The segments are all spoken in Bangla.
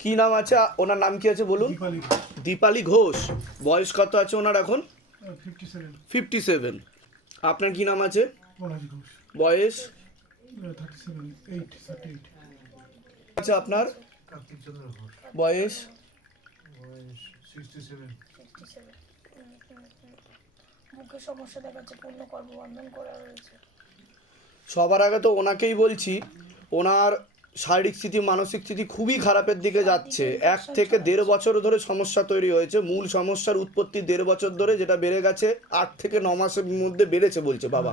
কি নাম আছে ওনার? নাম কি আছে বলুন? দীপালি ঘোষ। বয়স কত আছে ওনার এখন? 57। আপনার কি নাম আছে? বয়স আচ্ছা আপনার বয়স? মুখের সমস্যা দেখাচ্ছে, পূর্ণ কর্মবন্ধন করা রয়েছে। সবার আগে তো ওনাকেই বলছি, ওনার শারীরিক স্থিতি মানসিক স্থিতি খুবই খারাপের দিকে যাচ্ছে। 1 থেকে 1.5 বছর ধরে সমস্যা তৈরি হয়েছে। মূল সমস্যার উৎপত্তি 1.5 বছর ধরে, যেটা বেড়ে গেছে 8 থেকে 9 মাসের মধ্যে বেড়েছে বলছে বাবা।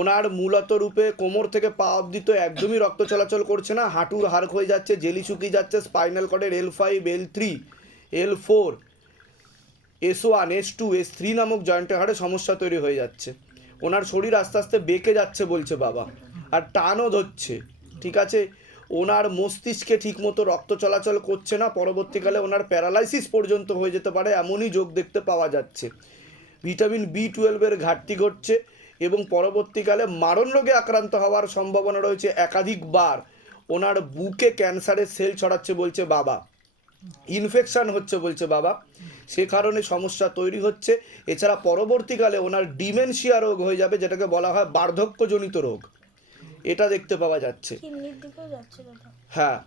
ওনার মূলত রূপে কোমর থেকে পা অবধি তো একদমই রক্ত চলাচল করছে না, হাঁটুর হাড় হয়ে যাচ্ছে, জেলি শুকিয়ে যাচ্ছে, spinal কর্ডের L5 L3 L4 S1 S2 S3 নামক জয়েন্টের হাড়ে সমস্যা তৈরি হয়ে যাচ্ছে। ওনার শরীর আস্তে আস্তে বেঁকে যাচ্ছে বলছে বাবা, আর টানও ধরছে। ঠিক আছে, ওনার মস্তিষ্কে ঠিকমতো রক্ত চলাচল করছে না, পরবর্তীকালে ওনার প্যারালাইসিস পর্যন্ত হয়ে যেতে পারে এমনই যোগ দেখতে পাওয়া যাচ্ছে। ভিটামিন B12 ঘাটতি ঘটছে এবং পরবর্তীকালে মারণ রোগে আক্রান্ত হওয়ার সম্ভাবনা রয়েছে একাধিকবার। ওনার বুকে ক্যান্সারের সেল ছড়াচ্ছে বলছে বাবা, ইনফেকশান হচ্ছে বলছে বাবা, সে কারণে সমস্যা তৈরি হচ্ছে। এছাড়া পরবর্তীকালে ওনার ডিমেনশিয়া রোগ হয়ে যাবে, যেটাকে বলা হয় বার্ধক্যজনিত রোগ, এটা দেখতে পাওয়া যাচ্ছে। হ্যাঁ,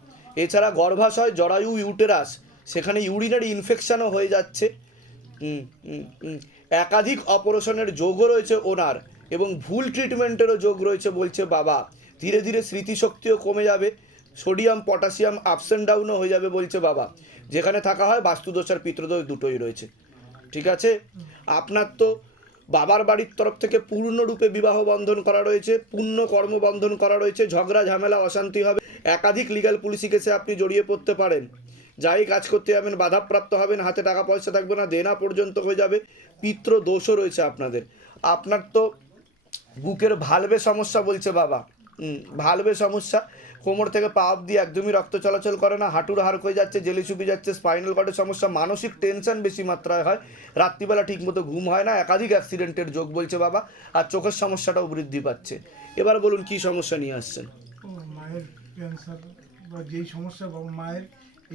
এছাড়া গর্ভাশয় জরায়ু ইউটেরাস, সেখানে ইউরিনারি ইনফেকশানও হয়ে যাচ্ছে। একাধিক অপারেশনের যোগও রয়েছে ওনার, এবং ভুল ট্রিটমেন্টেরও যোগ রয়েছে বলছে বাবা। ধীরে ধীরে স্মৃতিশক্তিও কমে যাবে, সোডিয়াম পটাশিয়াম আপস অ্যান্ড ডাউনও হয়ে যাবে বলছে বাবা। যেখানে থাকা হয় বাস্তুদোষ আর পিতৃদোষ দুটোই রয়েছে। ঠিক আছে, আপনার তো বাবার বাড়ির তরফ থেকে পূর্ণরূপে বিবাহ বন্ধন করা রয়েছে, পূর্ণ কর্মবন্ধন করা রয়েছে। ঝগড়া ঝামেলা অশান্তি হবে, একাধিক লিগ্যাল পুলিশি কেসে আপনি জড়িয়ে পড়তে পারেন। যাই কাজ করতে যাবেন বাধাপ্রাপ্ত হবেন, হাতে টাকা পয়সা থাকবে না, দেনা পর্যন্ত হয়ে যাবে। পিতৃ দোষও রয়েছে আপনাদের। আপনার তো বুকের ভালভে সমস্যা বলছে বাবা, ভালভে সমস্যা, কোমর থেকে পা অবধি একদমই রক্ত চলাচল করে না, হাঁটুর হাড় হয়ে যাচ্ছে, জেলি শুকিয়ে যাচ্ছে, স্পাইনাল কর্ডের সমস্যা, মানসিক টেনশন বেশি মাত্রায় হয়, রাত্রিবেলা ঠিকমতো ঘুম হয় না, একাধিক অ্যাক্সিডেন্টের যোগ বলছে বাবা, আর চোখের সমস্যাটাও বৃদ্ধি পাচ্ছে। এবার বলুন কি সমস্যা নিয়ে আসছেন? মায়ের ক্যান্সার বা যেই সমস্যা, মায়ের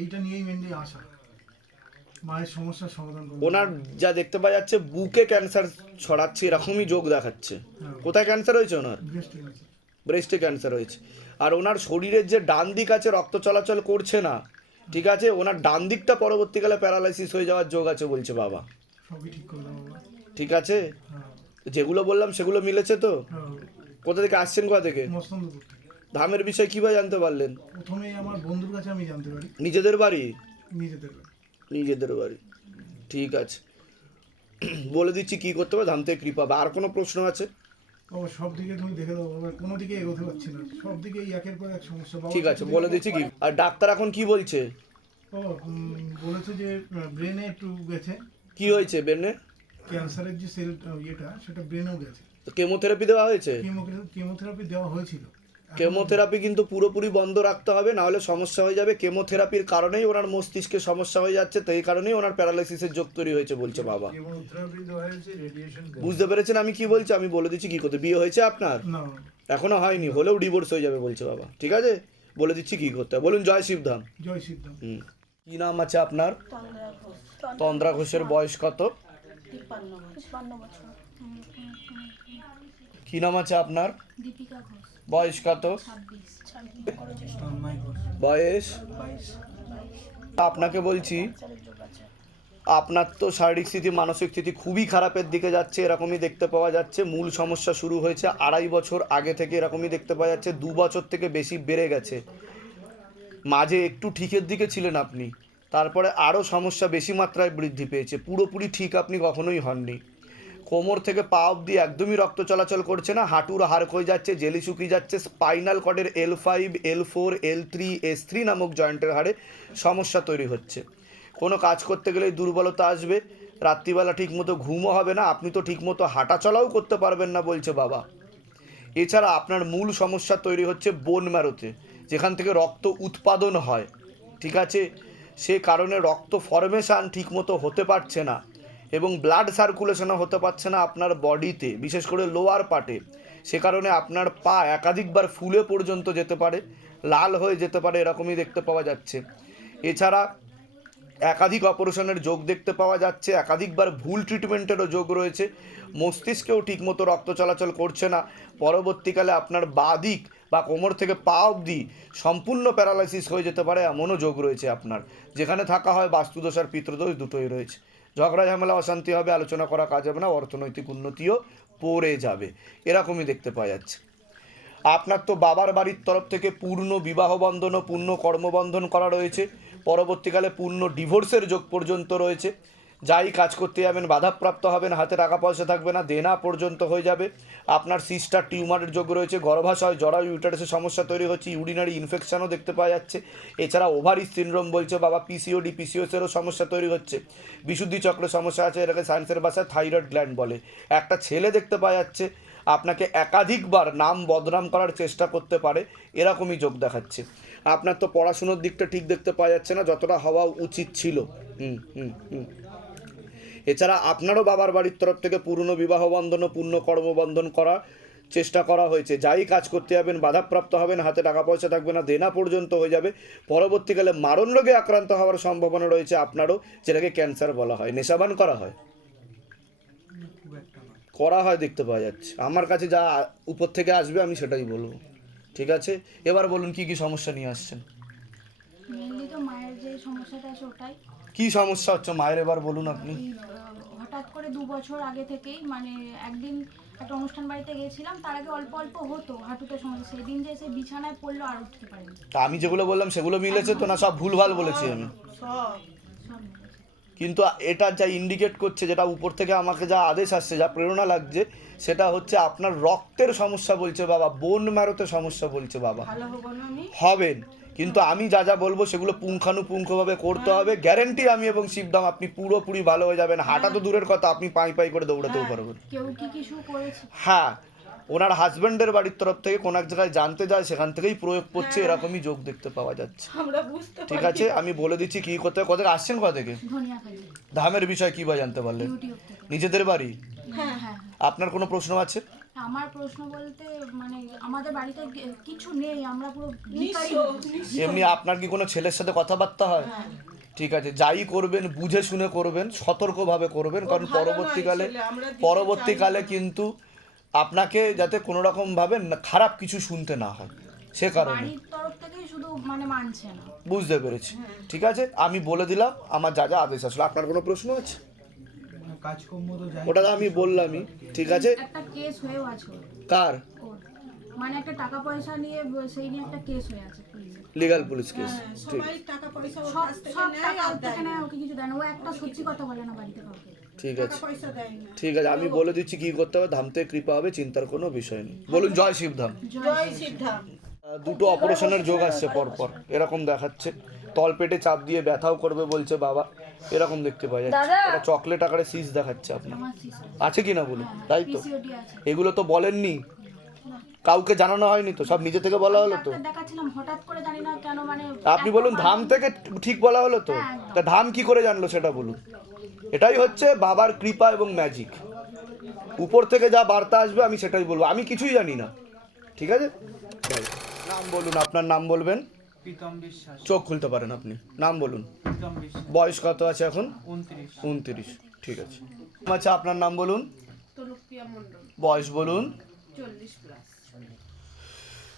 এইটা নিয়েই মেনলি আসা, মায়ের সমস্যার সমাধান করব। ওনার যা দেখতে পাওয়া যাচ্ছে বুকে ক্যান্সার ছড়াচ্ছে, এরকমই যোগ দেখাচ্ছে। কোথায় ক্যান্সার হয়েছে ওনার? ব্রেস্টে ক্যান্সার হয়েছে। আর ওনার শরীরের যে ডান দিক আছে রক্ত চলাচল করছে না, ঠিক আছে, ওনার ডান দিকটা পরবর্তীকালে প্যারালাইসিস হয়ে যাওয়ার যোগ আছে বলছে বাবা। সবই ঠিক করে দেবো বাবা। ঠিক আছে, যেগুলো বললাম সেগুলো মিলেছে তো? কোথা থেকে আসছেন, কোথা থেকে? মস্তন্দপুর থেকে। ধামের বিষয় কীভাবে জানতে পারলেন? প্রথমেই আমার বন্ধুর কাছে আমি জানতে পারি। নিজেদের বাড়ি? নিজেদের বাড়ি। নিজেদের বাড়ি, ঠিক আছে। বলে দিচ্ছি কী করতে হবে, ধাম থেকে কৃপা। আর কোনো প্রশ্ন আছে? বাবা সব দিকে তুমি দেখে দাও বাবা, কোনো দিকে এগোতে পারছি না, সব দিকে একের পর এক সমস্যা বাবা। ঠিক আছে, বলে দিচ্ছি কি। আর ডাক্তার এখন কি বলছে? বাবা বলেছে যে ব্রেনে একটু গেছে। কি হয়েছে ব্রেনে? ক্যান্সারের যে সেল ইয়েটা, সেটা ব্রেনেও গেছে। কেমোথেরাপি দেওয়া হয়েছে? কেমোথেরাপি দেওয়া হয়েছিল। কেমোথেরাপি কিন্তু পুরোপুরি বন্ধ রাখতে হবে, না হলে সমস্যা হয়ে যাবে। কেমোথেরাপির কারণেই ওনার মস্তিষ্কে সমস্যা হয়ে যাচ্ছে, তো এই কারণেই ওনার প্যারালাইসিসের যোগ তৈরি হয়েছে বলছে বাবা। বুঝতে পেরেছেন আমি কি বলছি? আমি বলে দিচ্ছি কি করতে। বিয়ে হয়েছে আপনার? না, এখনো হয়নি, হলেও ডিভোর্স হয়ে যাবে বলছে বাবা। ঠিক আছে, বলে দিচ্ছি কি করতে হবে। বলুন জয় শিবধাম। জয় সিদ্ধাম। কি নাম আছে আপনার? তন্দ্রা ঘোষের বয়স কত? 53 বছর। কি নাম আছে আপনার? দীপিকা ঘোষ। বয়স কত? 26। বয়স? আপনাকে বলছি, আপনার তো শারীরিক স্থিতি মানসিক স্থিতি খুবই খারাপের দিকে যাচ্ছে, এরকমই দেখতে পাওয়া যাচ্ছে। মূল সমস্যা শুরু হয়েছে 2.5 বছর আগে থেকে, এরকমই দেখতে পাওয়া যাচ্ছে। 2 বছর থেকে বেশি বেড়ে গেছে। মাঝে একটু ঠিকের দিকে ছিলেন আপনি, তারপরে আরও সমস্যা বেশি মাত্রায় বৃদ্ধি পেয়েছে। পুরোপুরি ঠিক আপনি কখনোই হননি। কোমর থেকে পা অবধি একদমই রক্ত চলাচল করছে না, হাঁটুর হাড় হয়ে যাচ্ছে, জেলি শুকিয়ে যাচ্ছে, spinal কর্ডের L5 L4 L3 S3 নামক জয়েন্টের হাড়ে সমস্যা তৈরি হচ্ছে। কোনো কাজ করতে গেলেই দুর্বলতা আসবে, রাত্রিবেলা ঠিকমতো ঘুমও হবে না, আপনি তো ঠিকমতো হাঁটা চলাও করতে পারবেন না বলছে বাবা। এছাড়া আপনার মূল সমস্যা তৈরি হচ্ছে বোন ম্যারোতে, যেখান থেকে রক্ত উৎপাদন হয়, ঠিক আছে, সে কারণে রক্ত ফরমেশান ঠিকমতো হতে পারছে না, এবং ব্লাড সার্কুলেশনও হতে পারছে না আপনার বডিতে, বিশেষ করে লোয়ার পার্টে। সে কারণে আপনার পা একাধিকবার ফুলে পর্যন্ত যেতে পারে, লাল হয়ে যেতে পারে, এরকমই দেখতে পাওয়া যাচ্ছে। এছাড়া একাধিক অপারেশনের যোগ দেখতে পাওয়া যাচ্ছে, একাধিকবার ভুল ট্রিটমেন্টেরও যোগ রয়েছে, মস্তিষ্কেও ঠিকমতো রক্ত চলাচল করছে না, পরবর্তীকালে আপনার বাঁ দিক বা কোমর থেকে পা অবধি সম্পূর্ণ প্যারালাইসিস হয়ে যেতে পারে এমনও যোগ রয়েছে আপনার। যেখানে থাকা হয় বাস্তুদোষ আর পিতৃদোষ দুটোই রয়েছে। ঝগড়া ঝামেলা অশান্তি হবে, আলোচনা করা কাজ হবে না, অর্থনৈতিক উন্নতিও পড়ে যাবে, এরকমই দেখতে পাওয়া যাচ্ছে। আপনার তো বাবার বাড়ির তরফ থেকে পূর্ণ বিবাহ বন্ধন ও পূর্ণ কর্মবন্ধন করা রয়েছে, পরবর্তীকালে পূর্ণ ডিভোর্সের যোগ পর্যন্ত রয়েছে। যাই কাজ করতে যাবেন বাধাপ্রাপ্ত হবেন, হাতে টাকা পয়সা থাকবে না, দেনা পর্যন্ত হয়ে যাবে। আপনার সিস্টার টিউমারের যোগ রয়েছে, গর্ভাশয় জরায়ু ইউটারাসের সমস্যা তৈরি হচ্ছে, ইউরিনারি ইনফেকশনও দেখতে পাওয়া যাচ্ছে। এছাড়া ওভারি সিনড্রোম বলছে বাবা, পিসিওডি পিসিওসেরও সমস্যা তৈরি হচ্ছে, বিশুদ্ধি চক্রের সমস্যা আছে, এটাকে সায়েন্সের ভাষায় থাইরয়েড গ্ল্যান্ড বলে। একটা ছেলে দেখতে পাওয়া যাচ্ছে আপনাকে একাধিকবার নাম বদনাম করার চেষ্টা করতে পারে, এরকমই যোগ দেখাচ্ছে। আপনার তো পড়াশুনোর দিকটা ঠিক দেখতে পাওয়া যাচ্ছে না যতটা হওয়া উচিত ছিল। এছাড়া আপনারও বাবার বাড়ির তরফ থেকে পূর্ণ বিবাহ বন্ধন ও পূর্ণ কর্মবন্ধন করার চেষ্টা করা হয়েছে। যাই কাজ করতে যাবেন বাধাপ্রাপ্ত হবেন, হাতে টাকা পয়সা থাকবে না, দেনা পর্যন্ত হয়ে যাবে, পরবর্তীকালে মারণ রোগে আক্রান্ত হওয়ার সম্ভাবনা রয়েছে আপনারও, যেটাকে ক্যান্সার বলা হয়। নেশাবান করা হয়, খুব একটা নয়। করা হয় দেখতে পাওয়া যাচ্ছে। আমার কাছে যা উপর থেকে আসবে আমি সেটাই বলবো, ঠিক আছে? এবার বলুন কি কি সমস্যা নিয়ে আসছেন, মেনলি তো মায়ের যে সমস্যাটা আছে ওটাই। কি সমস্যা হচ্ছে মায়ের, এবার বলুন আপনি। এই, হঠাৎ করে 2 বছর আগে থেকেই মানে একদিন একটা অনুষ্ঠান বাড়িতে গেছিলাম, তার আগে অল্প অল্প হতো হাঁটুতে সমস্যা, সেদিন যে এসে বিছানায় পড়লো আর উঠতে পারেনি। তা আমি যেগুলো বললাম সেগুলো মিলেছে তো, না সব ভুলভাল বলেছি আমি? সব মিলেছে। কিন্তু এটা যা ইন্ডিকেট করছে, যেটা উপর থেকে আমাকে যা আদেশ আসছে, যা প্রেরণা লাগছে, সেটা হচ্ছে আপনার রক্তের সমস্যা বলছে বাবা, বোন ম্যারোতে সমস্যা বলছে বাবা। ভালো হবো না আমি? হবেন, কিন্তু আমি যা যা বলবো সেগুলো পুঙ্খানুপুঙ্খভাবে করতে হবে। গ্যারেন্টি আমি এবং শিবদাম আপনি পুরোপুরি ভালো হয়ে যাবেন। হাঁটা তো দূরের কথা, আপনি পাই পাই করে দৌড়াতেও পারবেন। কেউ কি কিছু করেছে? হ্যাঁ, ওনার হাজব্যান্ডের বাড়ির তরফ থেকে কোনো এক জায়গায় জানতে যায়, সেখান থেকেই প্রয়োগ করছে, এরকমই যোগ দেখতে পাওয়া যাচ্ছে। আমরা বুঝতে ঠিক আছে, আমি বলে দিচ্ছি কি করতে হবে। কোথায় আসছেন, কোথা থেকে? ধনিয়াখালি, ধামের বিষয় কী বা জানতে পারলেন? ইউটিউব থেকে। নিজেদের বাড়ি? হ্যাঁ হ্যাঁ। আপনার কোনো প্রশ্ন আছে? আমার প্রশ্ন বলতে মানে আমাদের বাড়িতে কিছু নেই, আমরা পুরো ভিখারি। এমনি আপনার কি কোনো ছেলের সাথে কথাবার্তা হয়? ঠিক আছে, যাই করবেন বুঝে শুনে করবেন, সতর্কভাবে করবেন, কারণ পরবর্তীকালে কিন্তু আপনাকে যাতে কোনো রকমভাবে খারাপ কিছু শুনতে না হয়, সে কারণে। বাড়ির তরফ থেকেই শুধু মানে মানছে না। বুঝতে পেরেছি, ঠিক আছে, আমি বলে দিলাম আমার যা যা আদেশ আসলো। আপনার কোনো প্রশ্ন আছে? মানে কাজকর্ম তো যাই ওটা তো আমি বললামই, ঠিক আছে। একটা কেস হয়েও আছে ওর। কার? ওর মানে একটা টাকা পয়সা নিয়ে সেই নিয়ে একটা কেস হয়ে আছে পুলিশে। লিগ্যাল পুলিশ কেস, ঠিক সবাই টাকা পয়সা ওর সব কাছ থেকে সব নেয় টাকা আর ওর থেকে দেয় না। নেয়, ওকে কিছু দেয় না। ও একটা সত্যি কথা বলে না বাড়িতে কাউকে। ঠিক টাকা আছে, পয়সা দেয় না। ঠিক আছে, আমি বলে দিচ্ছি কি করতে হবে। ধামতে কৃপা হবে, চিন্তার কোনো বিষয় নেই। বলুন জয় শিবধাম। জয় সিদ্ধাম। দুটো অপারেশনের যোগ আসছে পরপর, এরকম দেখাচ্ছে। তলপেটে চাপ দিয়ে ব্যথাও করবে বলছে বাবা, এরকম দেখতে পাওয়া যাচ্ছে। এটা চকলেট আকারে সিস দেখাচ্ছে আপনার, আমার sister। আছে কি না বলুন, তাই তো? PCOD আছে। এগুলো তো বলেননি, কাউকে জানানো হয়নি তো, সব নিজে থেকে বলা হলো তো। ডাক্তার দেখাচ্ছিলাম, হঠাৎ করে জানি না কেন মানে আপনি বলুন ধাম থেকে ঠিক বলা হলো তো, তা ধাম কি করে জানলো সেটা বলুন। এটাই হচ্ছে বাবার কৃপা এবং ম্যাজিক। উপর থেকে যা বার্তা আসবে আমি সেটাই বলবো, আমি কিছুই জানি না, ঠিক আছে। নাম বলুন, আপনার নাম বলবেন। প্রীতম বিশ্বাস। চোখ খুলতে পারেন আপনি, নাম বলুন। প্রীতম বিশ্বাস। বয়স কত আছে এখন? 29। 29, ঠিক আছে। আচ্ছা, আপনার নাম বলুন, তনুপ্রিয়া মণ্ডল, বয়স বলুন। 40+।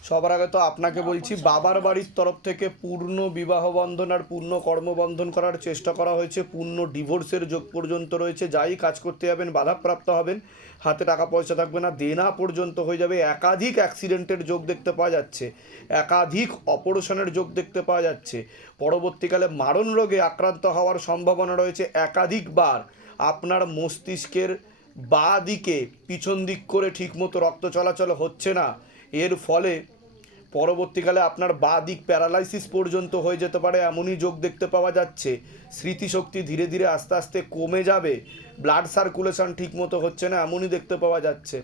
সবার আগে তো আপনাকে বলছি, বাবার বাড়ির তরফ থেকে পূর্ণ বিবাহ বন্ধন আর পূর্ণ কর্মবন্ধন করার চেষ্টা করা হয়েছে, পূর্ণ ডিভোর্সের যোগ পর্যন্ত রয়েছে। যাই কাজ করতে যাবেন বাধাপ্রাপ্ত হবেন, হাতে টাকা পয়সা থাকবে না, দেনা পর্যন্ত হয়ে যাবে। একাধিক অ্যাক্সিডেন্টের যোগ দেখতে পাওয়া যাচ্ছে, একাধিক অপারেশনের যোগ দেখতে পাওয়া যাচ্ছে, পরবর্তীকালে মারণ রোগে আক্রান্ত হওয়ার সম্ভাবনা রয়েছে একাধিকবার। আপনার মস্তিষ্কের বাঁ দিকে পিছন দিক করে ঠিকমতো রক্ত চলাচল হচ্ছে না, এর ফলে পরবর্তীকালে আপনার বাঁ দিক প্যারালাইসিস পর্যন্ত হয়ে যেতে পারে, এমনই যোগ দেখতে পাওয়া যাচ্ছে। স্মৃতিশক্তি ধীরে ধীরে আস্তে আস্তে কমে যাবে, ব্লাড সার্কুলেশন ঠিকমতো হচ্ছে না, এমনই দেখতে পাওয়া যাচ্ছে।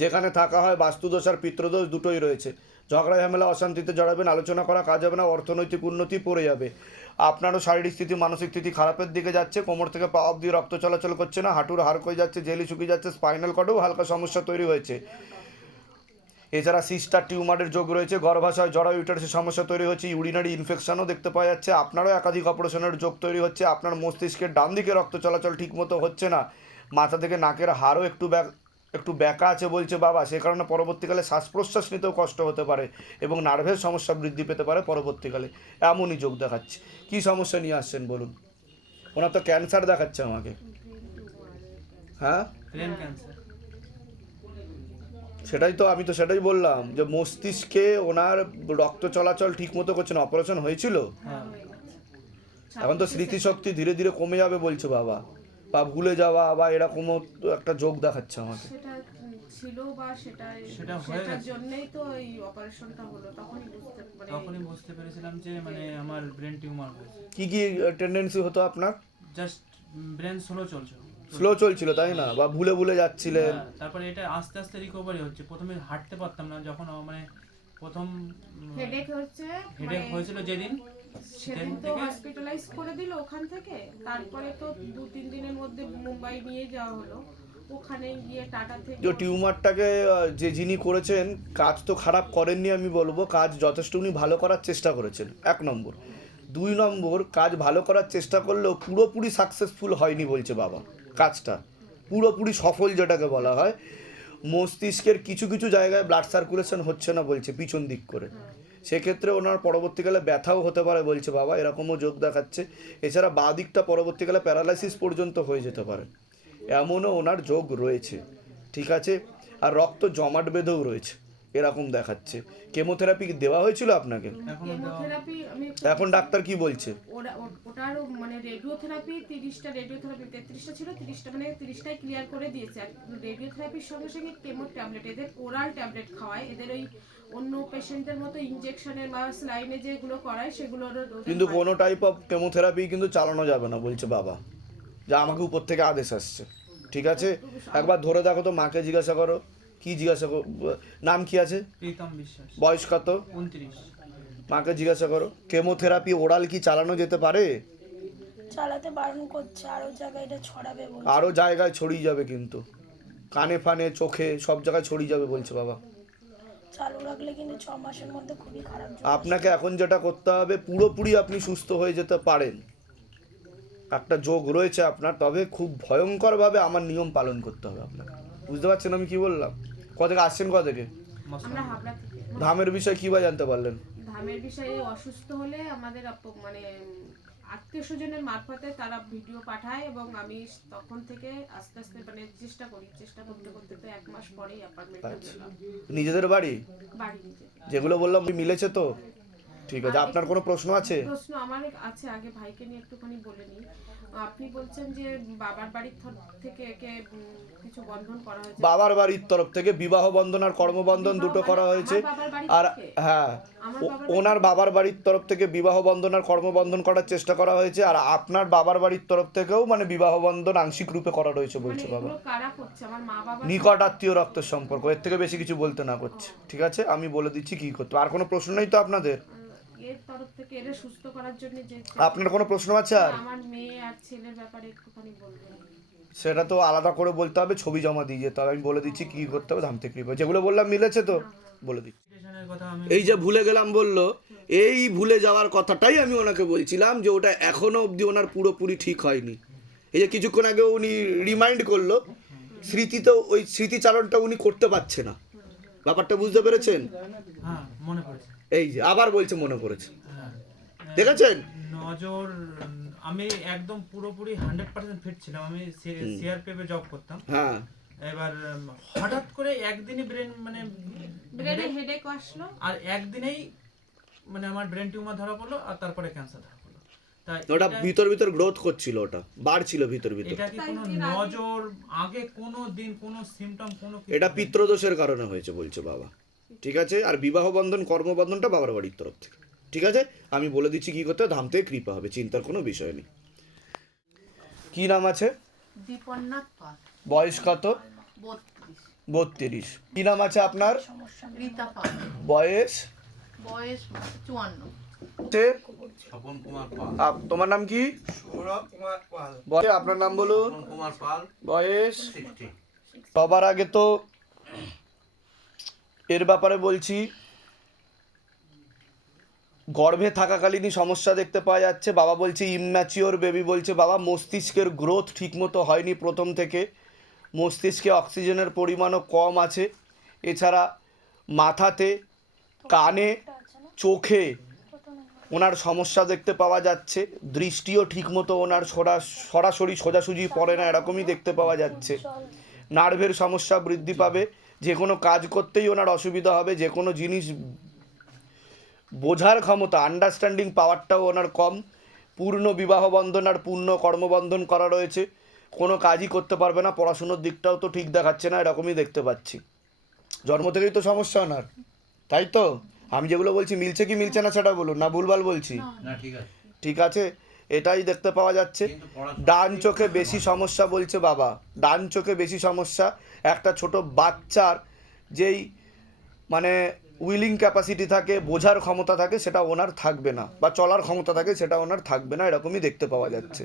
যেখানে থাকা হয় বাস্তুদোষ আর পিতৃদোষ দুটোই রয়েছে। ঝগড়া ঝামেলা অশান্তিতে জড়াবেন, আলোচনা করা কাজ হবে না, অর্থনৈতিক উন্নতি পড়ে যাবে। আপনারও শারীরিক স্থিতি মানসিক স্থিতি খারাপের দিকে যাচ্ছে, কোমর থেকে পা অবধি রক্ত চলাচল করছে না, হাঁটুর হাড় ক্ষয়ে যাচ্ছে, জেলি শুকিয়ে যাচ্ছে, স্পাইনাল কর্ডেও হালকা সমস্যা তৈরি হয়েছে। এছাড়া সিস্টার টিউমারের যোগ রয়েছে, গর্ভাশয় জরা ইউটারাসের সমস্যা তৈরি হচ্ছে, ইউরিনারি ইনফেকশনও দেখতে পাওয়া যাচ্ছে, আপনারও একাধিক অপারেশনের যোগ তৈরি হচ্ছে, আপনার মস্তিষ্কের ডান দিকে রক্ত চলাচল ঠিকমতো হচ্ছে না, মাথা থেকে নাকের হাড়ও একটু ব্যাকা আছে বলছে বাবা, সে কারণে পরবর্তীকালে শ্বাস প্রশ্বাস নিতেও কষ্ট হতে পারে এবং নার্ভের সমস্যা বৃদ্ধি পেতে পারে পরবর্তীকালে, এমনই যোগ দেখাচ্ছে। কী সমস্যা নিয়ে আসছেন বলুন? ওনার তো ক্যান্সার দেখাচ্ছে আমাকে। হ্যাঁ, ব্রেন ক্যান্সার। আমি তো সেটাই বললাম যে মস্তিষ্কে ওনার রক্ত চলাচল ঠিক মতো করছে না। অপারেশন হয়েছিল, হ্যাঁ, এখন তো স্মৃতিশক্তি ধীরে ধীরে কমে যাবে বলছে বাবা, বা ভুলে যাওয়া বা এরকমও তো একটা যোগ দেখাচ্ছে আমাকে। সেটা ছিল বা সেটা হয়ে সেটার গেছে। জন্যই তো এই অপারেশনটা হলো, তখনই বুঝতে পেরেছিলাম যে মানে আমার ব্রেন টিউমার হয়েছে। কি কি টেন্ডেন্সি হতো আপনার? জাস্ট ব্রেন স্লো চলছিল তাই না, বা ভুলে ভুলে যাচ্ছিলেন? তারপরে এটা আস্তে আস্তে রিকভারি হচ্ছে। প্রথমে হাঁটতে পারতাম না, যখন মানে প্রথম হেডেক হচ্ছে, হেডেক হয়েছিল যেদিন, সেদিন তো হসপিটালাইজ করে দিল ওখান থেকে। তারপরে তো 2-3 দিনের মধ্যে মুম্বাই নিয়ে যাওয়া হলো, ওখানে গিয়ে টাটা থেকে যে টিউমারটাকে যিনি করেছেন কাজ তো খারাপ করেননি আমি বলবো, কাজ যথেষ্ট উনি ভালো করার চেষ্টা করেছেন, 1 নম্বর। 2 নম্বর, কাজ ভালো করার চেষ্টা করলেও পুরোপুরি সাকসেসফুল হয়নি বলছে বাবা। কাজটা পুরোপুরি সফল যেটাকে বলা হয়, মস্তিষ্কের কিছু কিছু জায়গায় ব্লাড সার্কুলেশন হচ্ছে না বলছে পিছন দিক করে, সেক্ষেত্রে ওনার পরবর্তীকালে ব্যথাও হতে পারে বলছে বাবা, এরকমও যোগ দেখাচ্ছে। এছাড়া বাঁ দিকটা পরবর্তীকালে প্যারালাইসিস পর্যন্ত হয়ে যেতে পারে, এমনও ওনার যোগ রয়েছে। ঠিক আছে, আর রক্ত জমাট বেঁধেও রয়েছে এরকম দেখাচ্ছে। কেমোথেরাপি দেওয়া হয়েছিল আপনাকে? কেমোথেরাপি আমি এখন ডাক্তার কি বলছে? ওটার মানে রেডিওথেরাপি 30টা, রেডিওথেরাপি 33টা ছিল, 30টা মানে 30টাই ক্লিয়ার করে দিয়েছে। আর রেডিওথেরাপির সঙ্গে সঙ্গে কেমো ট্যাবলেট, এদের ওরাল ট্যাবলেট খাওয়ায়, এদের ওই অন্য পেশেন্টের মতো ইনজেকশনের বা স্লাইনে যেগুলো করায় সেগুলো কিন্তু কোনো টাইপ অফ কেমোথেরাপি কিন্তু চালানো যাবে না বলছে বাবা, যা আমাকে উপর থেকে আদেশ আসছে। ঠিক আছে, একবার ধরে দেখো তো, মাকে জিজ্ঞাসা করো, কি জিজ্ঞাসা করো, নাম কি আছে? প্রীতম বিশ্বাস। বয়স কত? 29। মাকে জিজ্ঞাসা করো, কেমোথেরাপি ওরাল কি চালানো যেতে পারে? চালাতে বারণ করছে, আরো জায়গায় এটা ছড়াবে বলছে। আরও জায়গায় ছড়িয়ে যাবে, কিন্তু কানে ফানে চোখে সব জায়গায় ছড়িয়ে যাবে বলছে বাবা। চালু রাখলে কিন্তু 6 মাসের মধ্যে খুবই খারাপ যোগ আপনাকে এখন যেটা করতে হবে, পুরোপুরি আপনি সুস্থ হয়ে যেতে পারেন, একটা যোগ রয়েছে আপনার, তবে খুব ভয়ঙ্করভাবে আমার নিয়ম পালন করতে হবে আপনাকে। বুঝতে পারছেন আমি কি বললাম? থেকে আসছেন থেকে? আমরা হাবড়া থেকে। ধামের বিষয় কী বা জানতে পারলেন? ধামের বিষয়ে অসুস্থ হলে আমাদের মানে আত্মীয় স্বজনের মারফতে তারা ভিডিও পাঠায় এবং আমি তখন থেকে আস্তে আস্তে মানে চেষ্টা করতে করতে তো 1 মাস পরেই অ্যাপার্টমেন্টে পেলাম। নিজেদের বাড়ি নিজে যেগুলো বললাম মিলেছে তো? ঠিক আছে, আপনার কোনো প্রশ্ন আছে? প্রশ্ন আমার আছে, আগে ভাইকে নিয়ে একটুখানি বলে নিই। আপনি বলছেন যে বাবার বাড়ির থেকে একে কিছু বন্ধন করা হয়েছে। বাবার বাড়ির তরফ থেকে বিবাহ বন্ধন আর কর্মবন্ধন দুটো করা হয়েছে। আর হ্যাঁ, ওনার বাবার বাড়ির তরফ থেকে বিবাহ বন্ধন আর কর্মবন্ধন করার চেষ্টা করা হয়েছে, আর আপনার বাবার বাড়ির তরফ থেকেও মানে বিবাহ বন্ধন আংশিক রূপে করা রয়েছে বলছে বাবা। কারা করছে? আমার মা বাবা, নিকট আত্মীয় রক্তের সম্পর্ক, এর থেকে বেশি কিছু বলতে না করছে। ঠিক আছে, আমি বলে দিচ্ছি কি করতে। আর কোনো প্রশ্ন নেই তো আপনাদের? এর তরফ থেকে এর সুস্থ করার জন্য যে আপনার কোনো প্রশ্ন আছে? আর আমার মেয়ে আর ছেলের ব্যাপারে একটুখানি বলবেন। সেটা তো আলাদা করে বলতে হবে, ছবি জমা দিয়ে যেতে হবে। আমি বলে দিচ্ছি কি করতে হবে ধাম থেকে। যেগুলো বললাম মিলেছে তো? বলে দিচ্ছি। কথা আমি এই যে ভুলে গেলাম বললো, এই ভুলে যাওয়ার কথাটাই আমি ওনাকে বলছিলাম যে ওটা এখনো অবধি ওনার পুরোপুরি ঠিক হয়নি। এই যে কিছুক্ষণ আগে উনি রিমাইন্ড করলো, স্মৃতিতেও ওই স্মৃতিচারণটা উনি করতে পারছে না। ব্যাপারটা বুঝতে পেরেছেন? হ্যাঁ, মনে পড়েছে। এই যে আবার বলছে মনে পড়েছে, হ্যাঁ, দেখেছেন? নজর, আমি একদম পুরোপুরি 100% ফিট ছিলাম। আমি সিআরপিএফে জব করতাম। হ্যাঁ, এবার হঠাৎ করে একদিনই ব্রেনে হেডেক আসলো, আর একদিনেই মানে আমার ব্রেন টিউমার ধরা পড়লো, আর তারপরে ক্যান্সার ধরা পড়লো। তাই ওটা ভিতর ভিতর গ্রোথ করছিল, ওটা বাড়ছিল ভিতর ভিতর। এটা কি কোনো নজর, আগে কোনো দিন কোনো সিম্পটম কোনো কিছু? এটা পিতৃদোষের কারণে হয়েছে বলছে বাবা। ঠিক আছে, আর বিবাহ বন্ধন কর্মবন্ধনটা বাবার বাড়ির তরফ থেকে। ঠিক আছে, আমি বলে দিচ্ছি কি করতে হবে, ধাম থেকে কৃপা হবে, চিন্তার কোনো বিষয় নেই। কি নাম আছে? দীপন্নাথ পাল, বয়স কত? 32। 32। কি নাম আছে আপনার? রীতা পাল, বয়স? বয়স 54। স্বপন কুমার পাল। তোমার নাম কি? সৌরভ কুমার পাল। আপনার নাম বলুন। স্বপন কুমার পাল। বয়স? 60। সবার আগে তো এর ব্যাপারে বলছি, গর্ভে থাকাকালীনই সমস্যা দেখতে পাওয়া যাচ্ছে। বাবা বলছে ইম্যাচিওর বেবি, বলছে বাবা মস্তিষ্কের গ্রোথ ঠিকমতো হয়নি প্রথম থেকে, মস্তিষ্কে অক্সিজেনের পরিমাণও কম আছে। এছাড়া মাথাতে, কানে, চোখে ওনার সমস্যা দেখতে পাওয়া যাচ্ছে। দৃষ্টিও ঠিকমতো ওনার সরাসরি সোজাসুজি পড়ে না, এরকমই দেখতে পাওয়া যাচ্ছে। নার্ভের সমস্যা বৃদ্ধি পাবে, যে কোনো কাজ করতেই ওনার অসুবিধা হবে, যে কোনো জিনিস বোঝার ক্ষমতা, আন্ডারস্ট্যান্ডিং পাওয়ারটাও ওনার কম। পূর্ণ বিবাহ বন্ধন আর পূর্ণ কর্মবন্ধন করা রয়েছে, কোনো কাজই করতে পারবে না, পড়াশুনোর দিকটাও তো ঠিক দেখাচ্ছে না, এরকমই দেখতে পাচ্ছি। জন্ম থেকেই তো সমস্যা ওনার, তাই তো? আমি যেগুলো বলছি মিলছে কি মিলছে না সেটা বলুন, না ভুলভাল বলছি? না ঠিক আছে। ঠিক আছে, এটাই দেখতে পাওয়া যাচ্ছে। কিন্তু পড়াশোনা ডান চোখে বেশি সমস্যা বলছে বাবা, ডান চোখে বেশি সমস্যা। একটা ছোট বাচ্চার যেই মানে উইলিং ক্যাপাসিটি থাকে, বোঝার ক্ষমতা থাকে, সেটা ওনার থাকবে না, বা চলার ক্ষমতা থাকে সেটা ওনার থাকবে না, এরকমই দেখতে পাওয়া যাচ্ছে।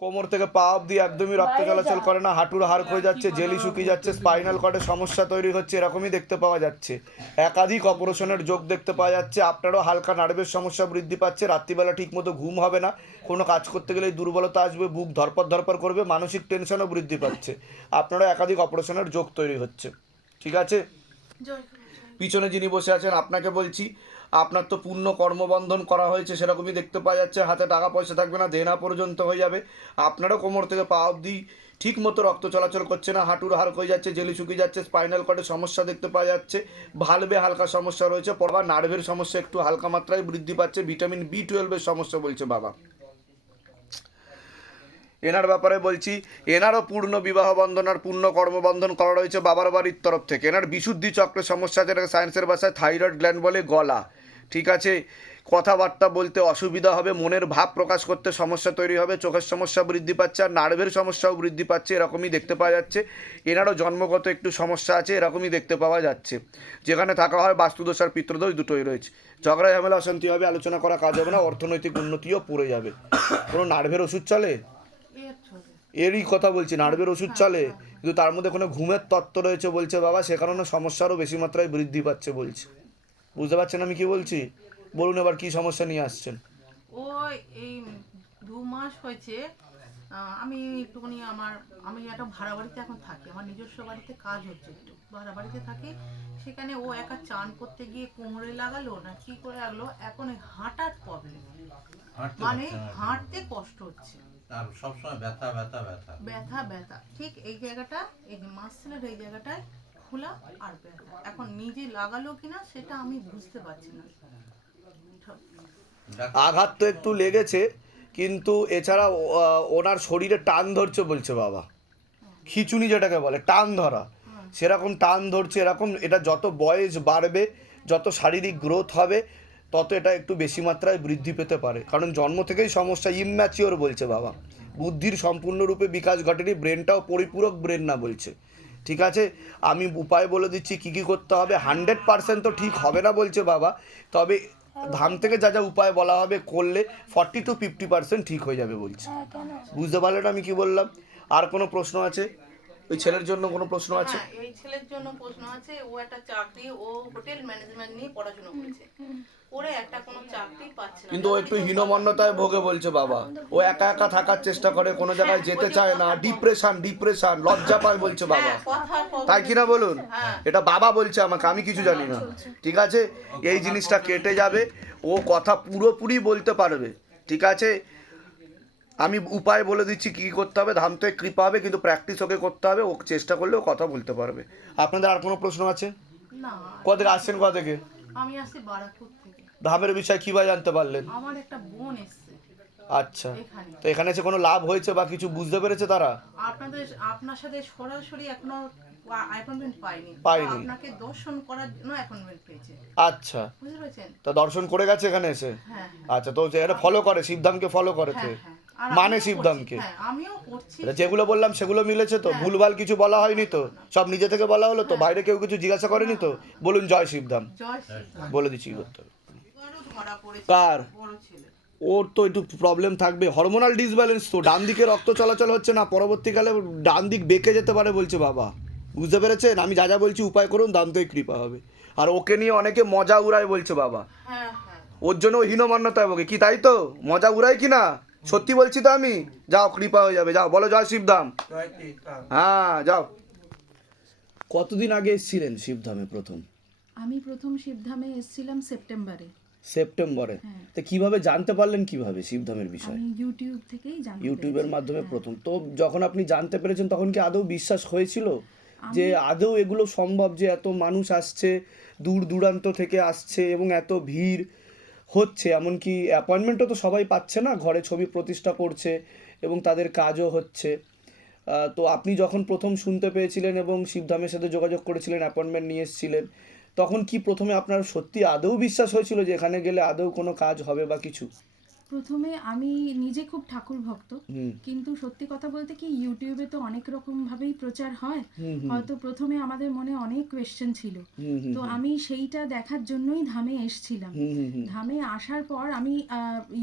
কোমর থেকে পা অবধি একদমই রক্ত চলাচল করে না, হাঁটুর হাড় হয়ে যাচ্ছে, জেলি শুকিয়ে যাচ্ছে, স্পাইনাল কর্ডে সমস্যা তৈরি হচ্ছে, এরকমই দেখতে পাওয়া যাচ্ছে। একাধিক অপারেশনের যোগ দেখতে পাওয়া যাচ্ছে। আপনারও হালকা নার্ভের সমস্যা বৃদ্ধি পাচ্ছে, রাত্রিবেলা ঠিকমতো ঘুম হবে না, কোনো কাজ করতে গেলেই দুর্বলতা আসবে, বুক ধরপর করবে, মানসিক টেনশনও বৃদ্ধি পাচ্ছে। আপনারও একাধিক অপারেশনের যোগ তৈরি হচ্ছে। ঠিক আছে, পিছনে যিনি বসে আছেন আপনাকে বলছি, আপনার তো পূর্ণ কর্মবন্ধন করা হয়েছে, সেরকমই দেখতে পাওয়া যাচ্ছে। হাতে টাকা পয়সা থাকবে না, দেনা পর্যন্ত হয়ে যাবে। আপনারও কোমর থেকে পা অবধি ঠিক মতো রক্ত চলাচল করছে না, হাঁটুর হাড় হয়ে যাচ্ছে, জেলি শুকিয়ে যাচ্ছে, স্পাইনাল কর্ডে সমস্যা দেখতে পাওয়া যাচ্ছে, ভালভে হালকা সমস্যা রয়েছে, পরবার নার্ভের সমস্যা একটু হালকা মাত্রায় বৃদ্ধি পাচ্ছে, ভিটামিন B12 সমস্যা বলছে বাবা। এনার ব্যাপারে বলছি, এনারও পূর্ণ বিবাহ বন্ধন আর পূর্ণ কর্মবন্ধন করা রয়েছে বাবার বাড়ির তরফ থেকে। এনার বিশুদ্ধি চক্রের সমস্যা, যেটাকে সায়েন্সের ভাষায় থাইরয়েড গ্ল্যান্ড বলে, গলা। ঠিক আছে, কথাবার্তা বলতে অসুবিধা হবে, মনের ভাব প্রকাশ করতে সমস্যা তৈরি হবে, চোখের সমস্যা বৃদ্ধি পাচ্ছে, আর নার্ভের সমস্যাও বৃদ্ধি পাচ্ছে, এরকমই দেখতে পাওয়া যাচ্ছে। এনারও জন্মগত একটু সমস্যা আছে, এরকমই দেখতে পাওয়া যাচ্ছে। যেখানে থাকা হয় বাস্তুদোষ আর পিতৃদোষ দুটোই রয়েছে। ঝগড়া ঝামেলা অশান্তি হবে, আলোচনা করা কাজ হবে না, অর্থনৈতিক উন্নতিও পড়ে যাবে। কোনো নার্ভের ওষুধ চলে? এরই কথা বলছি, নার্ভের ওষুধ চলে, কিন্তু তার মধ্যে কোনো ঘুমের তত্ত্ব রয়েছে বলছে বাবা, সে কারণে সমস্যারও বেশি মাত্রায় বৃদ্ধি পাচ্ছে বলছে। বুঝতে পারছেন আমি কি বলছি? বলুন এবার কি সমস্যা নিয়ে আসছেন। ও এই 2 মাস হয়েছে, আমি একটুখানি আমি একটা ভাড়া বাড়িতে এখন থাকি, আমার নিজস্ব বাড়িতে কাজ হচ্ছে, একটু ভাড়া বাড়িতে থাকি। সেখানে ও একা চান করতে গিয়ে কোমরে লাগালো না কি করে লাগলো, এখন এই হাঁটার প্রবলেম, মানে হাঁটতে কষ্ট হচ্ছে, আর সবসময় ব্যথা ব্যথা ব্যথা ব্যথা ব্যথা, ঠিক এই জায়গাটা, এই যে মাসেলের এই জায়গাটায় খোলা আর ব্যথা। এখন নিজে লাগালো কিনা সেটা আমি বুঝতে পারছি না। আঘাত তো একটু লেগেছে, কিন্তু এছাড়া ওনার শরীরে টান ধরছে বলছে বাবা, খিচুনি যেটাকে বলে টান ধরা, সেরকম টান ধরছে। এরকম এটা যত বয়স বাড়বে, যত শারীরিক গ্রোথ হবে, তত এটা একটু বেশি মাত্রায় বৃদ্ধি পেতে পারে, কারণ জন্ম থেকেই সমস্যা, ইম্যাচিওর বলছে বাবা, বুদ্ধির সম্পূর্ণরূপে বিকাশ ঘটেনি, ব্রেনটাও পরিপূরক ব্রেন না বলছে। ঠিক আছে, আমি উপায় বলে দিচ্ছি কী কী করতে হবে। 100% তো ঠিক হবে না বলছে বাবা, তবে ধাম থেকে যা যা উপায় বলা হবে করলে 40 to 50% ঠিক হয়ে যাবে বলছে। বুঝতে পারলেন আমি কি বললাম? আর কোনো প্রশ্ন আছে? ওই ছেলের জন্য কোনো প্রশ্ন আছে? হ্যাঁ, এই ছেলের জন্য প্রশ্ন আছে। ও একটা চাকরি, ও হোটেল ম্যানেজমেন্ট নিয়ে পড়াশোনা করেছে, ওরে একটা কোনো চাকরি পাচ্ছে না, কিন্তু ও একটু হীনমন্যতায় ভোগে বলছে বাবা, ও একা একা থাকার চেষ্টা করে, কোনো জায়গায় যেতে চায় না, ডিপ্রেশন, লজ্জা পায় বলছে বাবা, তাই কিনা বলুন? এটা বাবা বলছে আমাকে, আমি কিছু জানি না। ঠিক আছে, এই জিনিসটা কেটে যাবে, ও কথা পুরোপুরি বলতে পারবে। ঠিক আছে, আমি উপায় বলে দিচ্ছি কী করতে হবে, ধাম থেকে কৃপা হবে, কিন্তু প্র্যাকটিস ওকে করতে হবে, ও চেষ্টা করলে ও কথা বলতে পারবে। আপনাদের আর কোনো প্রশ্ন আছে? না। কোথা থেকে আসছেন, কোথা থেকে? আমি আসছি বারাকপুর থেকে। ধামের বিষয়ে কী বা জানতে পারলেন? আমার একটা বোন এসছে আচ্ছা, এখানে। তো এখানে এসে কোনো লাভ হয়েছে বা কিছু বুঝতে পেরেছে তারা? আপনার সাথে সরাসরি এখনো অ্যাপয়েন্টমেন্ট পাইনি, পাইনি। আপনাকে দর্শন করার জন্য অ্যাপয়েন্টমেন্ট পেয়েছে। আচ্ছা, বুঝতে পেরেছেন? তা দর্শন করে গেছে এখানে এসে? হ্যাঁ। আচ্ছা, তো এটা ফলো করে, শিবধামকে ফলো করেছে, হ্যাঁ, আর মানে আমিও শিবধামকে? করছি, হ্যাঁ, আমিও করছি। এটা যেগুলো বললাম সেগুলো মিলেছে তো? হ্যাঁ। ভুলভাল কিছু বলা হয়নি তো? সব নিজে থেকে বলা হলো তো? বাইরে কেউ কিছু জিজ্ঞাসা করেনি তো? বলুন জয় শিবধাম, জয় শ্রীরাম। বলে দিচ্ছি কি করতে হবে। এবারও ধরা পড়েছে কার? বড় ছেলে। ওর তো একটু প্রবলেম থাকবে, হরমোনাল ডিসব্যালেন্স তো, ডান দিকে রক্ত চলাচল হচ্ছে না, পরবর্তীকালে ডান দিক বেঁকে যেতে পারে বলছে বাবা, বুঝতে পেরেছেন? আমি যা যা বলছি উপায় করুন, দান্তই কৃপা হবে। আর ওকে নিয়ে অনেকে মজা উড়ায় বলছে বাবা, হ্যাঁ হ্যাঁ ওর জন্য হীনমান্যতা হবে কি, তাই তো? মজা উড়াই কি না? সত্যি বলছি তো আমি। যাও, কৃপা হয়ে যাবে, যাও, বলো জয় শিবধাম। হ্যাঁ যাও। কতদিন আগে এসেছিলেন শিবধামে প্রথম? আমি প্রথম শিবধামে এসেছিলাম সেপ্টেম্বরে। সেপ্টেম্বরে। হ্যাঁ। তো কিভাবে জানতে পারলেন, কিভাবে শিবধামের বিষয়? আমি ইউটিউব থেকেই জানতে ইউটিউবের পেরেছি। মাধ্যমে হ্যাঁ। প্রথম। তো যখন আপনি জানতে পেরেছেন তখন কি আদৌ বিশ্বাস হয়েছিল যে আদৌ এগুলো সম্ভব, যে এত মানুষ আসছে, দূর দূরান্ত থেকে আসছে এবং এত ভিড় হচ্ছে, এমনকি অ্যাপয়েন্টমেন্টও তো সবাই পাচ্ছে না, ঘরে ছবি প্রতিষ্ঠা করছে এবং তাদের কাজও হচ্ছে। তো আপনি যখন প্রথম শুনতে পেয়েছিলেন এবং শিবধামের সাথে যোগাযোগ করেছিলেন, অ্যাপয়েন্টমেন্ট নিয়ে এসেছিলেন, তখন কি প্রথমে আপনার সত্যি আদৌ বিশ্বাস হয়েছিল যে এখানে গেলে আদৌ কোনো কাজ হবে বা কিছু? প্রথমে আমি নিজে খুব ঠাকুর ভক্ত, হুম কিন্তু সত্যি কথা বলতে কি ইউটিউবে তো অনেক রকম ভাবেই প্রচার হয়। হুম হুম হয়তো প্রথমে আমাদের মনে অনেক কোয়েশ্চেন ছিল, হুম হুম তো আমি সেইটা দেখার জন্যই ধামে এসছিলাম। হুম হুম হুম ধামে আসার পর আমি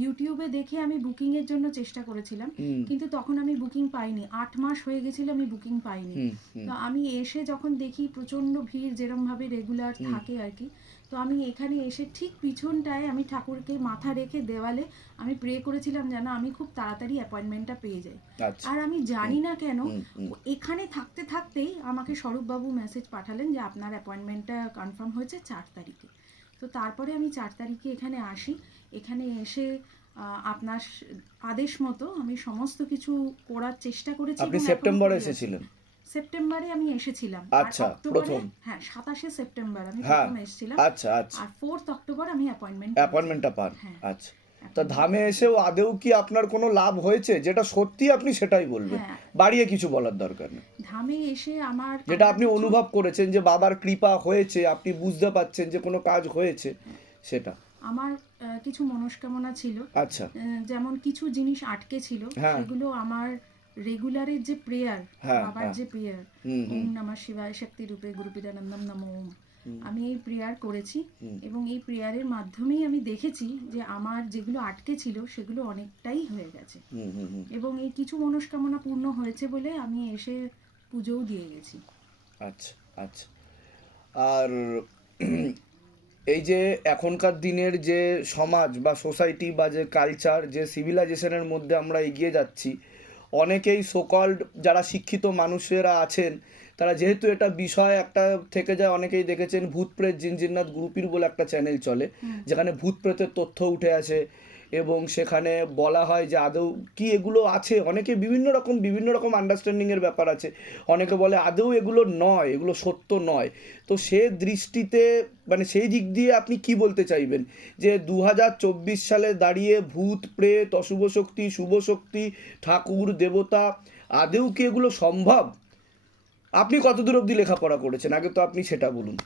ইউটিউবে দেখে আমি বুকিং এর জন্য চেষ্টা করেছিলাম, হুম কিন্তু তখন আমি বুকিং পাইনি। 8 মাস হয়ে গেছিল আমি বুকিং পাইনি। হুম হুম তো আমি এসে যখন দেখি প্রচন্ড ভিড় যেরম ভাবে রেগুলার থাকে আর কি, তো আমি এখানে এসে ঠিক পিছনটায় আমি ঠাকুরকে মাথা রেখে দেওয়ালে আমি প্রে করেছিলাম যেন আমি খুব তাড়াতাড়ি অ্যাপয়েন্টমেন্টটা পেয়ে যাই। আচ্ছা। আর আমি জানি না কেন হুম। এখানে থাকতে থাকতেই আমাকে স্বরূপবাবু মেসেজ পাঠালেন যে আপনার অ্যাপয়েন্টমেন্টটা কনফার্ম হয়েছে 4 তারিখে। তো তারপরে আমি 4 তারিখে এখানে আসি। এখানে এসে আপনার আদেশ মতো আমি সমস্ত কিছু করার চেষ্টা করেছি। আপনি এবং এখনো সেপ্টেম্বরে করে যাচ্ছি। এসেছিলেন? সেপ্টেম্বরে আমি এসেছিলাম। আচ্ছা, আর অক্টোবরে, প্রথম। হ্যাঁ 27শে সেপ্টেম্বর আমি হ্যাঁ। প্রথম এসেছিলাম। আচ্ছা আচ্ছা। আর 4th অক্টোবর আমি অ্যাপয়েন্টমেন্ট অ্যাপয়েন্টমেন্টটা পান। হ্যাঁ। আচ্ছা। তা ধামে এসেও আদৌ কি আপনার কোনো লাভ হয়েছে? যেটা সত্যি আপনি সেটাই বলবেন, হ্যাঁ। বাড়িয়ে কিছু বলার দরকার নেই। ধামে এসে আমার যেটা আপনি অনুভব করেছেন যে বাবার কৃপা হয়েছে, আপনি বুঝতে পারছেন যে কোনো কাজ হয়েছে, সেটা। আমার কিছু মনস্কামনা ছিল। আচ্ছা। যেমন কিছু জিনিস আটকে ছিল, হ্যাঁ। সেগুলো আমার রেগুলারের যে প্রেয়ার, হ্যাঁ, বাবার হ্যাঁ। যে প্রেয়ার, হুম, হুম। ওম নমঃ শিবায় শক্তি রূপে গুরুপিরানন্দম নমো ওম, আমি এই প্রেয়ার করেছি এবং এই প্রেয়ারের মাধ্যমেই আমি দেখেছি যে আমার যেগুলো আটকে ছিল সেগুলো অনেকটাই হয়ে গেছে হুম হুম হুম। এবং এই কিছু মনস্কামনা পূর্ণ হয়েছে বলে আমি এসে পুজোও দিয়ে গেছি। আচ্ছা আচ্ছা। আর এই যে এখনকার দিনের যে সমাজ বা সোসাইটি বা যে কালচার, যে সিভিলাইজেশনের মধ্যে আমরা এগিয়ে যাচ্ছি, অনেকেই সোকল্ড যারা শিক্ষিত মানুষেরা আছেন, তারা যেহেতু এটা বিষয় একটা থেকে যায়, অনেকেই দেখেছেন ভূত প্রেত জিনজিন্নাত গ্রুপির বলে একটা চ্যানেল চলে, যেখানে ভূত প্রেতের তথ্য উঠে আসে এবং সেখানে বলা হয় যে আদৌ কি এগুলো আছে। অনেকে বিভিন্ন রকম আন্ডারস্ট্যান্ডিংয়ের ব্যাপার আছে। অনেকে বলে আদৌ এগুলো নয়, এগুলো সত্য নয়। তো সে দৃষ্টিতে মানে সেই দিক দিয়ে আপনি কি বলতে চাইবেন যে 2024 সালে দাঁড়িয়ে ভূত প্রেত, অশুভ শক্তি, শুভ শক্তি, ঠাকুর দেবতা, আদৌ কি এগুলো সম্ভব? আপনি কতদূর অবধি লেখাপড়া করেছেন আগে তো আপনি সেটা বলুন।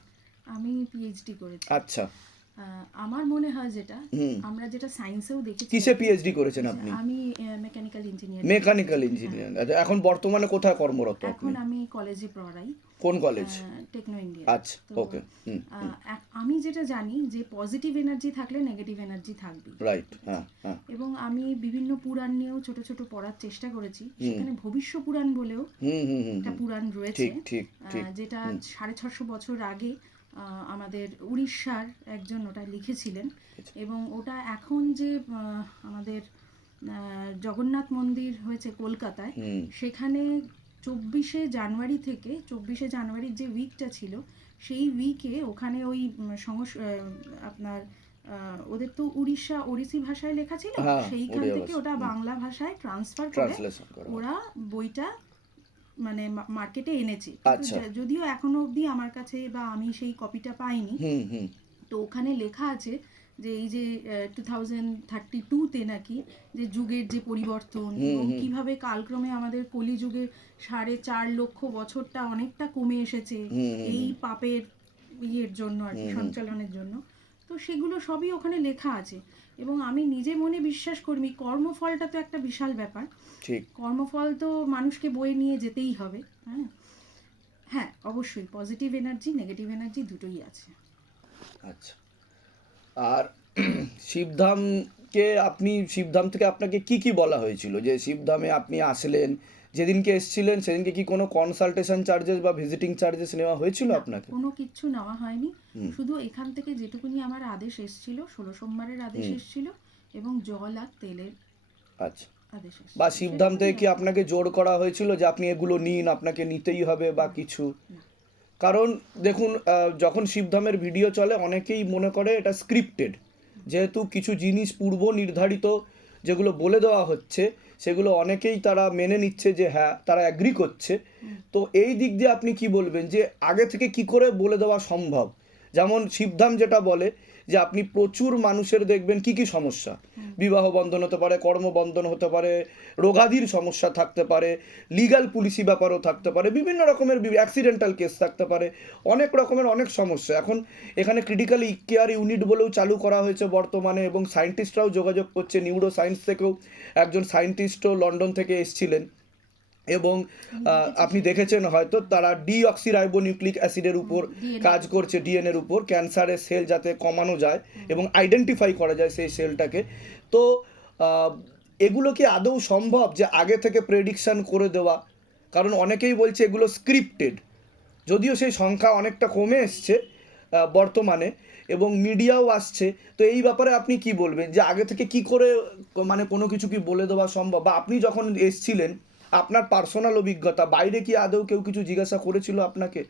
আমি পিএইচডি করেছি। আচ্ছা। আমার মনে হয় যেটা হুম। আমরা যেটা সায়েন্সেও দেখেছি। কিসে পিএইচডি করেছেন আপনি? আমি মেকানিক্যাল ইঞ্জিনিয়ার। Mechanical engineer. এখন বর্তমানে কোথায় কর্মরত আপনি? এখন আমি কলেজে পড়াই। কোন কলেজ? Techno India. আচ্ছা, ওকে। হুম। আমি যেটা জানি যে পজিটিভ এনার্জি থাকলে নেগেটিভ এনার্জি থাকবে। রাইট। হ্যাঁ হ্যাঁ। এবং আমি বিভিন্ন পুরাণ নিয়েও ছোট ছোট পড়ার চেষ্টা করেছি। সেখানে ভবিষ্য পুরাণ বলেও হুম হুম হুম একটা পুরাণ রয়েছে, ঠিক ঠিক ঠিক। যেটা 650 বছর আগে আমাদের উড়িষ্যার একজন ওটা লিখেছিলেন এবং ওটা এখন যে আমাদের জগন্নাথ মন্দির হয়েছে কলকাতায়, হুম সেখানে 24শে জানুয়ারি থেকে 24শে জানুয়ারির যে উইকটা ছিল সেই উইকে ওখানে ওই আপনার ওদের তো ওড়িশি ভাষায় লেখা ছিল, হ্যাঁ, সেইখান ওড়িয়া থেকে ভাষা। ওটা বাংলা ভাষায় ট্রান্সফার করে ট্রান্সলেশন করা। ওরা বইটা মানে মার্কেটে এনেছে। আচ্ছা। কিন্তু যদিও এখনো অবধি আমার কাছে বা আমি সেই কপিটা পাইনি। হুম হুম তো ওখানে লেখা আছে যে এই যে 2032-তে নাকি যে যুগের যে পরিবর্তন এবং কিভাবে কালক্রমে আমাদের কলিযুগে 4.5 লক্ষ বছরটা অনেকটা কমে এসেছে এই পাপের ইয়ের জন্য আর কি, সঞ্চালনের জন্য। তো সেগুলো সবই ওখানে লেখা আছে এবং আমি নিজে মনে বিশ্বাস করি কর্মফলটা তো একটা বিশাল ব্যাপার। ঠিক। কর্মফল তো মানুষকে বয়ে নিয়ে যেতেই হবে। হ্যাঁ হ্যাঁ, অবশ্যই পজিটিভ এনার্জি নেগেটিভ এনার্জি দুটোই আছে। আচ্ছা। আর শিবধাম থেকে আপনাকে কি কি বলা হয়েছিল যে শিবধামে আপনি আসলেন, যেদিনকে এসেছিলেন সেদিনকে কি কোনো কনসালটেশন চার্জেস বা ভিজিটিং চার্জেস নেওয়া হয়েছিল আপনাকে? কোনো কিচ্ছু নেওয়া হয়নি, শুধু এখান থেকে যেটুকুনি আমার আদেশ এসেছিল 16 সোমবারের আদেশ এসেছিল এবং জল আর তেলের আচ্ছা, আদেশ এসেছিল। বা শিবধাম থেকে কি আপনাকে জোর করা হয়েছিল যে আপনি এগুলো নিন, আপনাকে নিতেই হবে বা কিছু? কারণ দেখুন, যখন শিবধামের ভিডিও চলে অনেকেই মনে করে এটা স্ক্রিপ্টেড, যেহেতু কিছু জিনিস পূর্ব নির্ধারিত যেগুলো বলে দেওয়া হচ্ছে সেগুলো অনেকেই তারা মেনে নিচ্ছে, যে হ্যাঁ তারা অ্যাগ্রি করছে। তো এই দিক দিয়ে আপনি কি বলবেন যে আগে থেকে কি করে বলে দেওয়া সম্ভব? যেমন শিবধাম যেটা বলে যে আপনি প্রচুর মানুষের দেখবেন কি কি সমস্যা, বিবাহ বন্ধন হতে পারে, কর্মবন্ধন হতে পারে, রোগাদির সমস্যা থাকতে পারে, লিগ্যাল পুলিশি ব্যাপারও থাকতে পারে, বিভিন্ন রকমের অ্যাক্সিডেন্টাল কেস থাকতে পারে, অনেক রকমের অনেক সমস্যা। এখন এখানে ক্রিটিক্যাল কেয়ার ইউনিট বলেও চালু করা হয়েছে বর্তমানে, এবং সায়েন্টিস্টরাও যোগাযোগ করছে। নিউরো সায়েন্স থেকেও একজন সায়েন্টিস্টও লন্ডন থেকে এসেছিলেন, এবং আপনি দেখেছেন হয়তো তারা ডিঅক্সিরাইবোনিউক্লিক অ্যাসিডের উপর কাজ করছে, ডিএনএর উপর, ক্যান্সারের সেল যাতে কমানো যায় এবং আইডেন্টিফাই করা যায় সেই সেলটাকে। তো এগুলো কি আদৌ সম্ভব যে আগে থেকে প্রেডিকশন করে দেওয়া? কারণ অনেকেই বলছে এগুলো স্ক্রিপ্টেড, যদিও সেই সংখ্যা অনেকটা কমে এসছে বর্তমানে এবং মিডিয়াও আসছে। তো এই ব্যাপারে আপনি কি বলবেন যে আগে থেকে কি করে মানে কোনো কিছু কি বলে দেওয়া সম্ভব? বা আপনি যখন এসছিলেন আপনার পার্সোনাল অভিজ্ঞতা, বাইরে কি আদৌ কেউ কিছু জিজ্ঞাসা করেছিল আপনাকে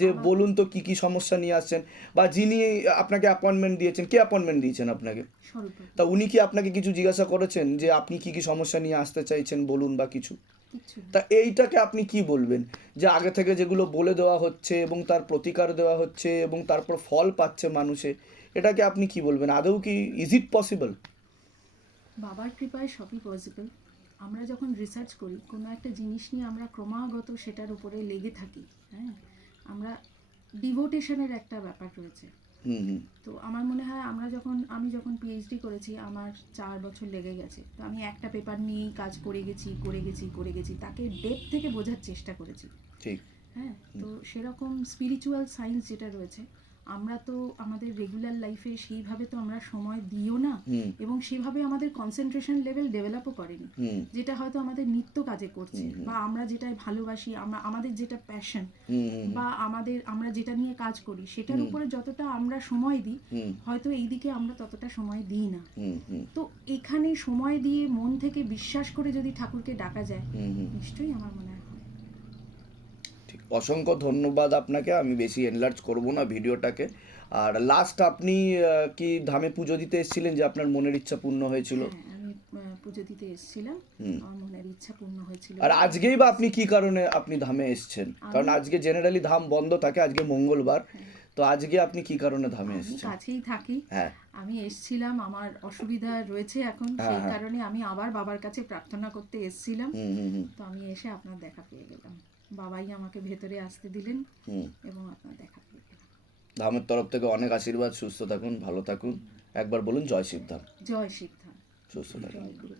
যে বলুন তো কি কি সমস্যা নিয়ে আসছেন? বা যিনি আপনাকে অ্যাপয়েন্টমেন্ট দিয়েছেন, কে অ্যাপয়েন্টমেন্ট দিয়েছেন আপনাকে? স্বরূপা তা উনি কি আপনাকে কিছু জিজ্ঞাসা করেছেন যে আপনি কি কি সমস্যা নিয়ে আসতে চাইছেন বলুন বা কিছু? কিচ্ছু না। তা এইটাকে আপনি কি বলবেন যে আগে থেকে যেগুলো বলে দেওয়া হচ্ছে এবং তার প্রতিকার দেওয়া হচ্ছে এবং তারপর ফল পাচ্ছে মানুষে, এটাকে আপনি কি বলবেন? আদৌ কি ইজ ইট পসিবল? বাবার কৃপায় সবই পসিবল। আমরা যখন রিসার্চ করি কোনো একটা জিনিস নিয়ে, আমরা ক্রমাগত সেটার উপরে লেগে থাকি। হ্যাঁ, আমরা ডিভোটেশনের একটা ব্যাপার রয়েছে। তো আমার মনে হয় আমি যখন পিএইচডি করেছি আমার 4 বছর লেগে গেছে। তো আমি একটা পেপার নিয়েই কাজ করে গেছি, তাকে ডেপথ থেকে বোঝার চেষ্টা করেছি। ঠিক। হ্যাঁ, তো সেরকম স্পিরিচুয়াল সায়েন্স যেটা রয়েছে, আমরা তো আমাদের রেগুলার লাইফে সেইভাবে তো আমরা সময় দিও না, এবং সেভাবে আমাদের কনসেন্ট্রেশন লেভেল ডেভেলপও করেনি, যেটা হয়তো আমাদের নিত্য কাজে করছে, বা আমরা যেটাই ভালোবাসি, আমাদের যেটা প্যাশন, বা আমরা যেটা নিয়ে কাজ করি সেটার উপরে যতটা আমরা সময় দিই, হয়তো এই দিকে আমরা ততটা সময় দিই না। তো এখানে সময় দিয়ে মন থেকে বিশ্বাস করে যদি ঠাকুরকে ডাকা যায়, নিশ্চয়ই আমার মনে হয়। ঠিক, অসংখ্য ধন্যবাদ আপনাকে। আমি বেশি এনলার্জ করব না ভিডিওটাকে। আর লাস্ট আপনি কি ধামে পুজো দিতে এসেছিলেন যে আপনার মনের ইচ্ছা পূর্ণ হয়েছিল? হ্যাঁ, আমি পুজো দিতে এসেছিলাম, আমার মনের ইচ্ছা পূর্ণ হয়েছিল। আর আজকেই বা আপনি কি কারণে আপনি ধামে এসেছেন? কারণ আজকে জেনারেলি ধাম বন্ধ থাকে, আজকে মঙ্গলবার। তো আজকে আপনি কি কারণে ধামে আমি এসেছেন? কাছেই থাকি, হ্যাঁ, আমি এসেছিলাম, আমার অসুবিধা রয়েছে এখন, সেই কারণে আমি আবার বাবার কাছে প্রার্থনা করতে এসেছিলাম। তো আমি এসে আপনার দেখা পেয়ে গেলাম, বাবাই আমাকে ভেতরে আসতে দিলেন এবং আপনার দেখা পেয়ে গেলাম। ধামের তরফ থেকে অনেক আশীর্বাদ। সুস্থ থাকুন, ভালো থাকুন। একবার বলুন জয় শিবধাম। জয় শিবধাম। সুস্থ থাকুন। জয় গুরু।